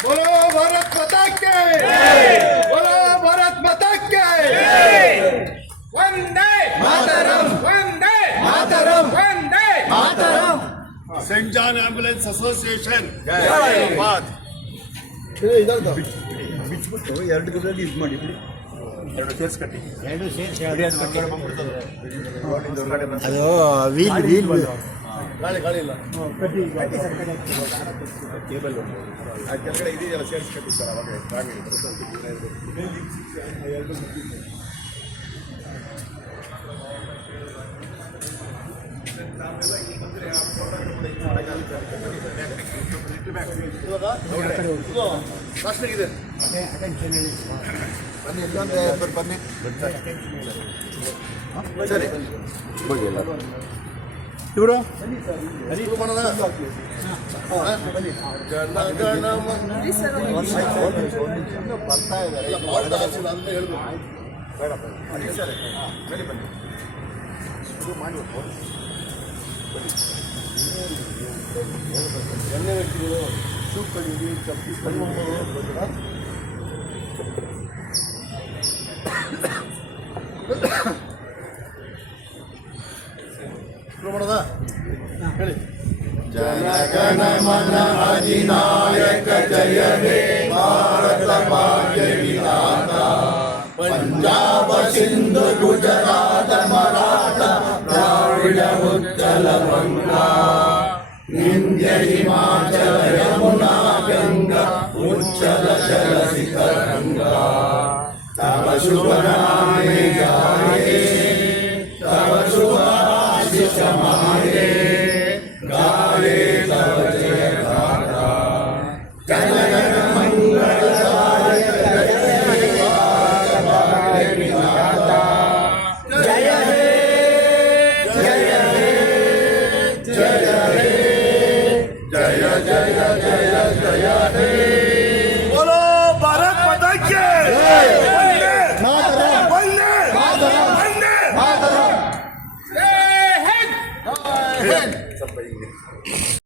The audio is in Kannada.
बोलो भारत माता के, बोलो भारत माता के। Vande Mataram, Vande Mataram, Vande Mataram. Saint John ambulance association ಬಿಚ್ಬಿಟ್ಟು ಎರಡು ಗಂಟೆಗೆ ಇದು ಮಾಡಿ ಎರಡು ಸೇರ್ಸ್ ಕಟ್ಟಿ ಅದು ವೀಲ್ ಗಾಳಿ ಗಾಳಿ ಇಲ್ಲ ಕೇಬಲ್ ಆ ಕೆಳಗಡೆ ಇದೆಯಲ್ಲ ಸೇರ್ಸ್ ಕಟ್ಟಿ ಸರ್ ಅವಾಗ ಇದೆ ಬನ್ನಿ ಎಲ್ಲೊಂದು ಬನ್ನಿ ಸರಿ ಇವರು ಬರ್ತಾ ಇದ್ದಾರೆ ಹೇಳ್ಬೇಕು ಬೇಡ ಸರಿ ಬನ್ನಿ ಬನ್ನಿ ಶುರು ಮಾಡಿ ಎಲ್ಲ ವ್ಯಕ್ತಿಗಳು ಶೂಟ್ ಕಡಿದು ಚಪ್ಪಿ ಶುರು ಮಾಡೋದ ಹೇಳಿ ಜನಗಣ ಮನ ಅಧಿನಾಯಕ ಜಯ ಹೇ ಭಾರತ ಭಾಗ್ಯ ವಿಧಾತ ಪಂಜಾಬ ಸಿಂಧು ಗುಜರಾತ ಮರಾಠ ದ್ರಾವಿಡ ಉಚ್ಚಲ ಬಂಗ ವಿಂಧ್ಯ ಹಿಮಾಚಲ ಯಮುನಾ ಗಂಗಾ ಉಚ್ಚಲ ಜಲಧಿ ತರಂಗಾ ತವ ಶುಭ ನಾಮೆ ಗಾಯೇ ತವ ಶುಭ ಆಶೀಷ